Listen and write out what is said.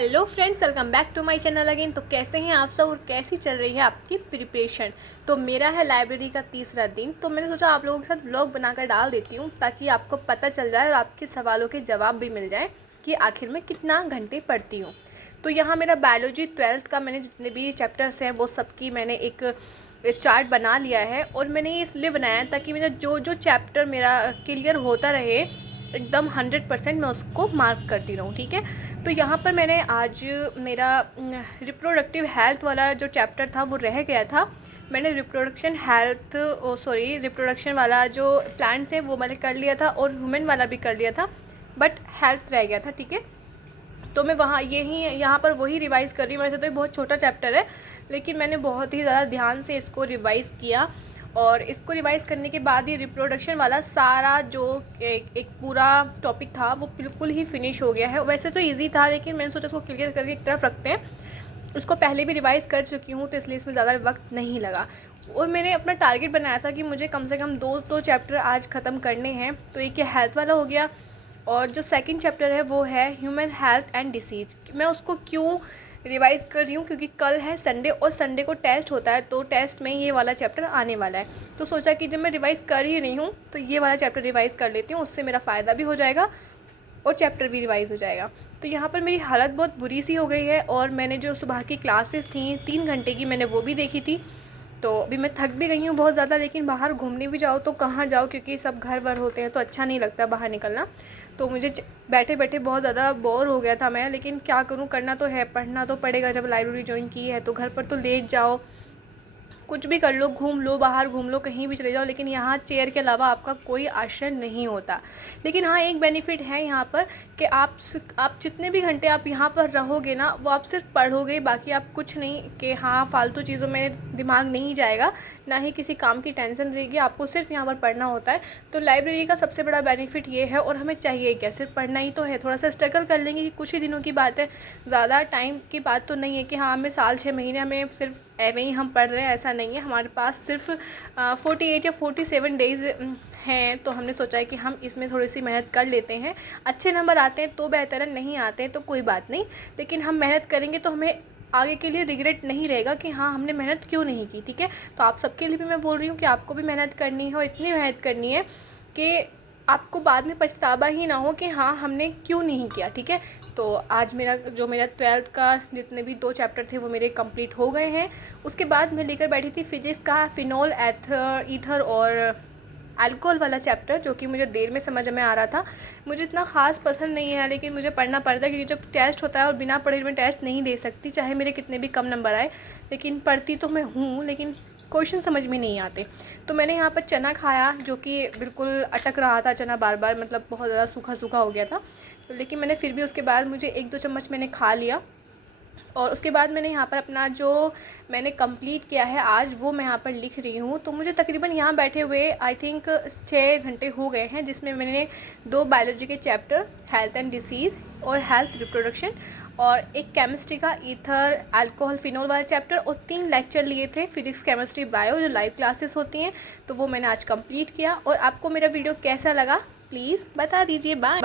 Hello friends, welcome back to my channel again. तो कैसे हैं आप सब और कैसी चल रही है आपकी प्रिपरेशन। तो मेरा है लाइब्रेरी का तीसरा दिन, तो मैंने सोचा आप लोगों के साथ व्लॉग बनाकर डाल देती हूँ ताकि आपको पता चल जाए और आपके सवालों के जवाब भी मिल जाए कि आखिर में कितना घंटे पढ़ती हूँ। तो यहाँ मेरा बायोलॉजी 12th का मैंने जितने भी चैप्टर्स हैं वो सबकी मैंने एक चार्ट बना लिया है। और मैंने ये इसलिए बनाया ताकि मेरा जो जो चैप्टर मेरा क्लियर होता रहे एकदम 100% मैं उसको मार्क करती रहूँ। ठीक है, तो यहाँ पर मैंने आज मेरा रिप्रोडक्टिव हेल्थ वाला जो चैप्टर था वो रह गया था। मैंने रिप्रोडक्शन वाला जो प्लांट्स है वो मैंने कर लिया था और ह्यूमन वाला भी कर लिया था, बट हेल्थ रह गया था। ठीक है, तो मैं यहाँ पर वही रिवाइज़ कर रही हूँ। वैसे तो ये बहुत छोटा चैप्टर है, लेकिन मैंने बहुत ही ज़्यादा ध्यान से इसको रिवाइज़ किया। और इसको रिवाइज़ करने के बाद ये रिप्रोडक्शन वाला सारा जो एक पूरा टॉपिक था वो बिल्कुल ही फिनिश हो गया है। वैसे तो इजी था, लेकिन मैंने सोचा इसको क्लियर करके एक तरफ रखते हैं। उसको पहले भी रिवाइज़ कर चुकी हूँ, तो इसलिए इसमें ज़्यादा वक्त नहीं लगा। और मैंने अपना टारगेट बनाया था कि मुझे कम से कम दो चैप्टर आज ख़त्म करने हैं। तो एक ये हेल्थ वाला हो गया, और जो सेकंड चैप्टर है वो है ह्यूमन हेल्थ एंड डिसीज़। मैं उसको क्यों रिवाइज़ कर रही हूँ, क्योंकि कल है संडे और संडे को टेस्ट होता है, तो टेस्ट में ये वाला चैप्टर आने वाला है। तो सोचा कि जब मैं रिवाइज़ कर ही रही हूँ तो ये वाला चैप्टर रिवाइज़ कर लेती हूँ, उससे मेरा फ़ायदा भी हो जाएगा और चैप्टर भी रिवाइज़ हो जाएगा। तो यहाँ पर मेरी हालत बहुत बुरी सी हो गई है, और मैंने जो सुबह की क्लासेस थी 3 घंटे की मैंने वो भी देखी थी। तो अभी मैं थक भी गई हूँ बहुत ज़्यादा, लेकिन बाहर घूमने भी जाओ तो कहाँ जाओ, क्योंकि सब घर भर होते हैं तो अच्छा नहीं लगता बाहर निकलना। तो मुझे बैठे बैठे बहुत ज़्यादा बोर हो गया था मैं, लेकिन क्या करूँ, करना तो है, पढ़ना तो पड़ेगा। जब लाइब्रेरी ज्वाइन की है तो घर पर तो लेट जाओ, कुछ भी कर लो, घूम लो, बाहर घूम लो, कहीं भी चले जाओ, लेकिन यहाँ चेयर के अलावा आपका कोई आश्रय नहीं होता। लेकिन हाँ, एक बेनिफिट है यहाँ पर कि आप जितने भी घंटे आप यहाँ पर रहोगे ना, वो आप सिर्फ पढ़ोगे, बाकी आप कुछ नहीं कि हाँ फालतू चीज़ों में दिमाग नहीं जाएगा, ना ही किसी काम की टेंशन रहेगी, आपको सिर्फ यहाँ पर पढ़ना होता है। तो लाइब्रेरी का सबसे बड़ा बेनिफिट ये है। और हमें चाहिए क्या, सिर्फ पढ़ना ही तो है। थोड़ा सा स्ट्रगल कर लेंगे कि कुछ ही दिनों की बात है, ज़्यादा टाइम की बात तो नहीं है कि हाँ हमें साल 6 महीने हमें सिर्फ एवं ही हम पढ़ रहे हैं, ऐसा नहीं है। हमारे पास सिर्फ 48 या 47 डेज़ हैं, तो हमने सोचा है कि हम इसमें थोड़ी सी मेहनत कर लेते हैं। अच्छे नंबर आते हैं तो बेहतर है, नहीं आते हैं तो कोई बात नहीं, लेकिन हम मेहनत करेंगे तो हमें आगे के लिए रिग्रेट नहीं रहेगा कि हाँ हमने मेहनत क्यों नहीं की। ठीक है, तो आप सबके लिए भी मैं बोल रही हूँ कि आपको भी मेहनत करनी है, और इतनी मेहनत करनी है कि आपको बाद में पछतावा ही ना हो कि हाँ हमने क्यों नहीं किया। ठीक है, तो आज मेरा 12th का जितने भी 2 चैप्टर थे वो मेरे कंप्लीट हो गए हैं। उसके बाद मैं लेकर बैठी थी फिजिक्स का फिनोल ईथर और अल्कोहल वाला चैप्टर, जो कि मुझे देर में समझ में आ रहा था। मुझे इतना ख़ास पसंद नहीं है, लेकिन मुझे पढ़ना पड़ता है, क्योंकि जब टेस्ट होता है और बिना पढ़े मैं टेस्ट नहीं दे सकती, चाहे मेरे कितने भी कम नंबर आए। लेकिन पढ़ती तो मैं हूँ, लेकिन क्वेश्चन समझ में नहीं आते। तो मैंने यहाँ पर चना खाया, जो कि बिल्कुल अटक रहा था चना बार बार, मतलब बहुत ज़्यादा सूखा सूखा हो गया था। लेकिन मैंने फिर भी उसके बाद मुझे 1-2 चम्मच मैंने खा लिया। और उसके बाद मैंने यहाँ पर अपना जो मैंने कंप्लीट किया है आज, वो मैं यहाँ पर लिख रही हूँ। तो मुझे तकरीबन यहाँ बैठे हुए आई थिंक 6 घंटे हो गए हैं, जिसमें मैंने 2 बायोलॉजी के चैप्टर, हेल्थ एंड डिसीज़ और हेल्थ रिप्रोडक्शन, और एक केमिस्ट्री का ईथर अल्कोहल फिनोल वाला चैप्टर, और 3 लेक्चर लिए थे फिजिक्स केमिस्ट्री बायो जो लाइव क्लासेस होती हैं। तो वो मैंने आज कंप्लीट किया। और आपको मेरा वीडियो कैसा लगा प्लीज़ बता दीजिए। बाय।